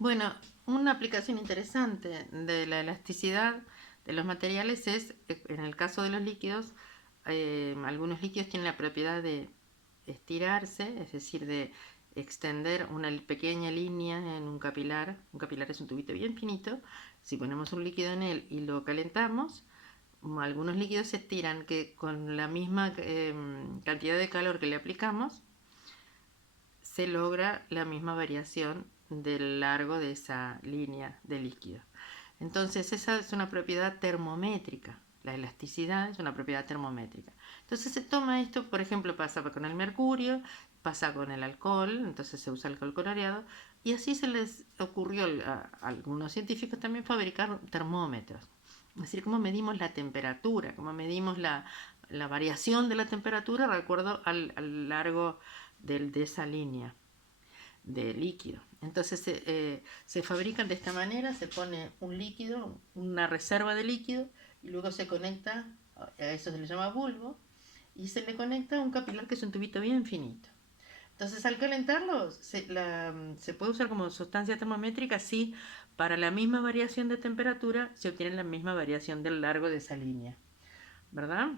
Bueno, una aplicación interesante de la elasticidad de los materiales es, en el caso de los líquidos, algunos líquidos tienen la propiedad de estirarse, es decir, de extender una pequeña línea en un capilar. Un capilar es un tubito bien finito. Si ponemos un líquido en él y lo calentamos, algunos líquidos se estiran que con la misma cantidad de calor que le aplicamos, se logra la misma variación del largo de esa línea de líquido. Entonces esa es una propiedad termométrica. La elasticidad es una propiedad termométrica. Entonces se toma esto, por ejemplo, pasa con el mercurio, pasa con el alcohol, entonces se usa alcohol coloreado, y así se les ocurrió a algunos científicos también fabricar termómetros. Es decir, cómo medimos la temperatura, cómo medimos la variación de la temperatura de acuerdo al largo de esa línea de líquido. Entonces se fabrican de esta manera, se pone un líquido, una reserva de líquido, y luego se conecta, a eso se le llama bulbo, y se le conecta un capilar que es un tubito bien finito. Entonces al calentarlo se puede usar como sustancia termométrica, sí, para la misma variación de temperatura se obtiene la misma variación del largo de esa línea, ¿verdad?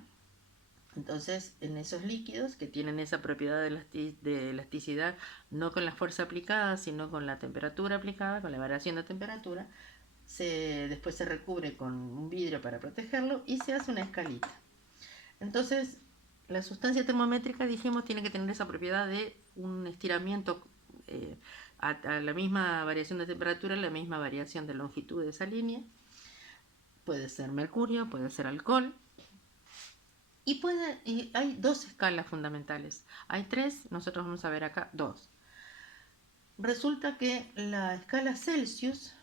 Entonces, en esos líquidos que tienen esa propiedad de elasticidad, no con la fuerza aplicada, sino con la temperatura aplicada, con la variación de temperatura, después se recubre con un vidrio para protegerlo y se hace una escalita. Entonces, la sustancia termométrica, dijimos, tiene que tener esa propiedad de un estiramiento a la misma variación de temperatura, la misma variación de longitud de esa línea. Puede ser mercurio, puede ser alcohol. Y hay dos escalas fundamentales. Hay tres, nosotros vamos a ver acá dos. Resulta que la escala Celsius,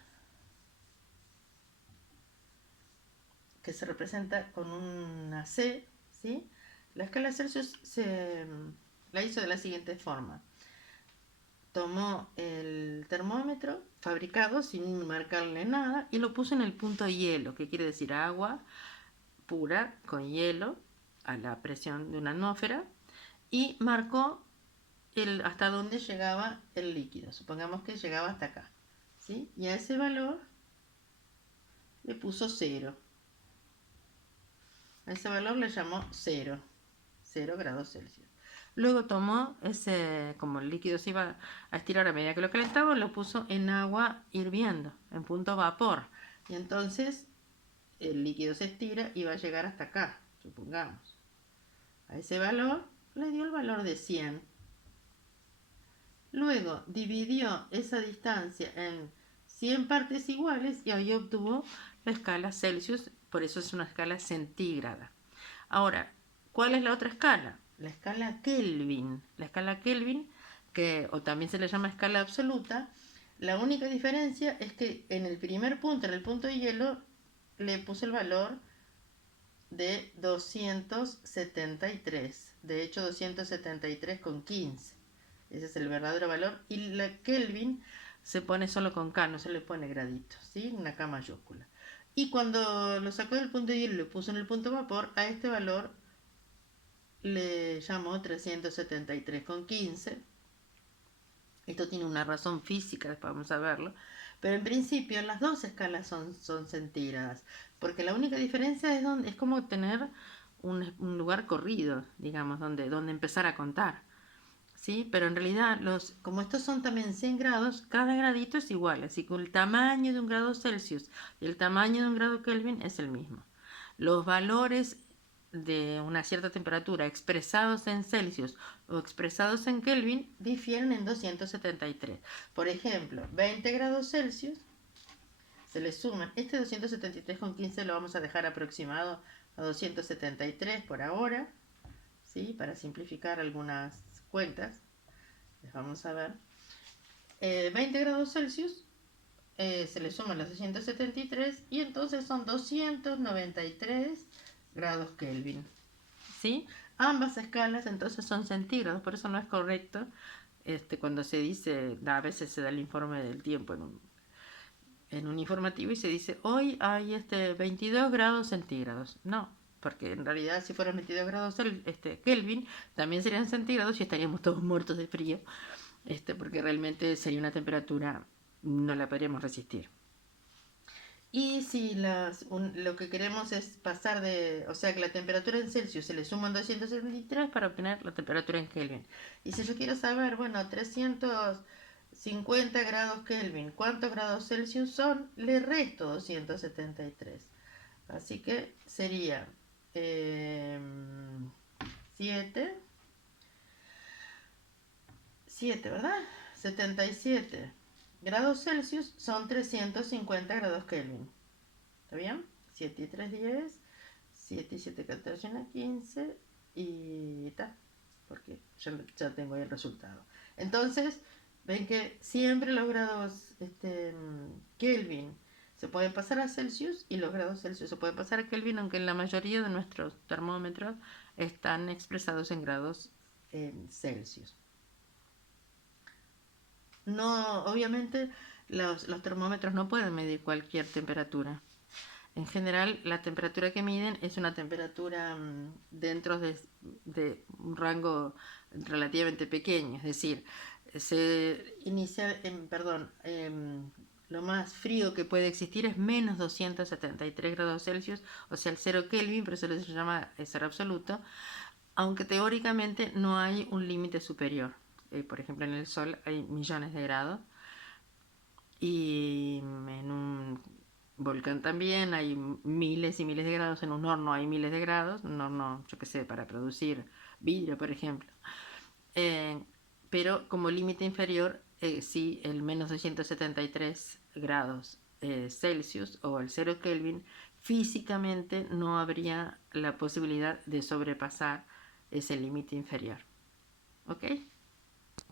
que se representa con una C, ¿sí? La escala Celsius la hizo de la siguiente forma. Tomó el termómetro fabricado sin marcarle nada y lo puso en el punto de hielo, que quiere decir agua pura con hielo a la presión de una atmósfera, y marcó hasta dónde llegaba el líquido. Supongamos que llegaba hasta acá, ¿sí? Y a ese valor le puso 0. A ese valor le llamó 0, 0 grados Celsius. Luego tomó como el líquido se iba a estirar a medida que lo calentaba, lo puso en agua hirviendo, en punto vapor. Y entonces el líquido se estira y va a llegar hasta acá, supongamos. A ese valor le dio el valor de 100. Luego dividió esa distancia en 100 partes iguales y ahí obtuvo la escala Celsius, por eso es una escala centígrada. Ahora, ¿cuál es la otra escala? La escala Kelvin. La escala Kelvin, o también se le llama escala absoluta, la única diferencia es que en el primer punto, en el punto de hielo, le puse el valor de 273. De hecho, 273,15. Ese es el verdadero valor. Y la Kelvin se pone solo con K, no se le pone graditos, ¿sí? Una K mayúscula. Y cuando lo sacó del punto de hielo y lo puso en el punto de vapor, a este valor le llamó 373,15. Esto tiene una razón física, después vamos a verlo. Pero en principio las dos escalas son centígradas, porque la única diferencia es como tener un lugar corrido, digamos, donde empezar a contar. ¿Sí? Pero en realidad, como estos son también 100 grados, cada gradito es igual. Así que el tamaño de un grado Celsius y el tamaño de un grado Kelvin es el mismo. Los valores de una cierta temperatura expresados en Celsius o expresados en Kelvin difieren en 273. Por ejemplo, 20 grados Celsius se le suman. Este 273,15 lo vamos a dejar aproximado a 273 por ahora, ¿sí? Para simplificar algunas cuentas. Les vamos a ver. 20 grados Celsius se le suman los 273 y entonces son 293 grados Kelvin. ¿Sí? Ambas escalas entonces son centígrados, por eso no es correcto cuando se dice, a veces se da el informe del tiempo en un informativo y se dice, hoy hay 22 grados centígrados. No, porque en realidad si fueran 22 grados Kelvin, también serían centígrados y estaríamos todos muertos de frío, porque realmente sería una temperatura no la podríamos resistir. Y si lo que queremos es pasar de, o sea, que la temperatura en Celsius se le suman 273 para obtener la temperatura en Kelvin. Y si yo quiero saber, bueno, 350 grados Kelvin, ¿cuántos grados Celsius son? Le resto 273. Así que sería 7, 7, ¿verdad? 77 grados Celsius son 350 grados Kelvin. ¿Está bien? 7 y 3, 10. 7 y 7, 14, 15. Y está. Porque ya tengo ahí el resultado. Entonces, ven que siempre los grados Kelvin se pueden pasar a Celsius y los grados Celsius se pueden pasar a Kelvin, aunque en la mayoría de nuestros termómetros están expresados en grados Celsius. No, obviamente los termómetros no pueden medir cualquier temperatura. En general, la temperatura que miden es una temperatura dentro de un rango relativamente pequeño, es decir, se inicia, lo más frío que puede existir es menos 273 grados Celsius, o sea, el 0 Kelvin, pero eso se llama cero absoluto, aunque teóricamente no hay un límite superior. Por ejemplo, en el Sol hay millones de grados y en un volcán también hay miles y miles de grados, en un horno hay miles de grados, un horno, yo qué sé, para producir vidrio, por ejemplo. Eh, pero como límite inferior, sí, el menos 273 grados Celsius o el 0 Kelvin, físicamente no habría la posibilidad de sobrepasar ese límite inferior. ¿Ok?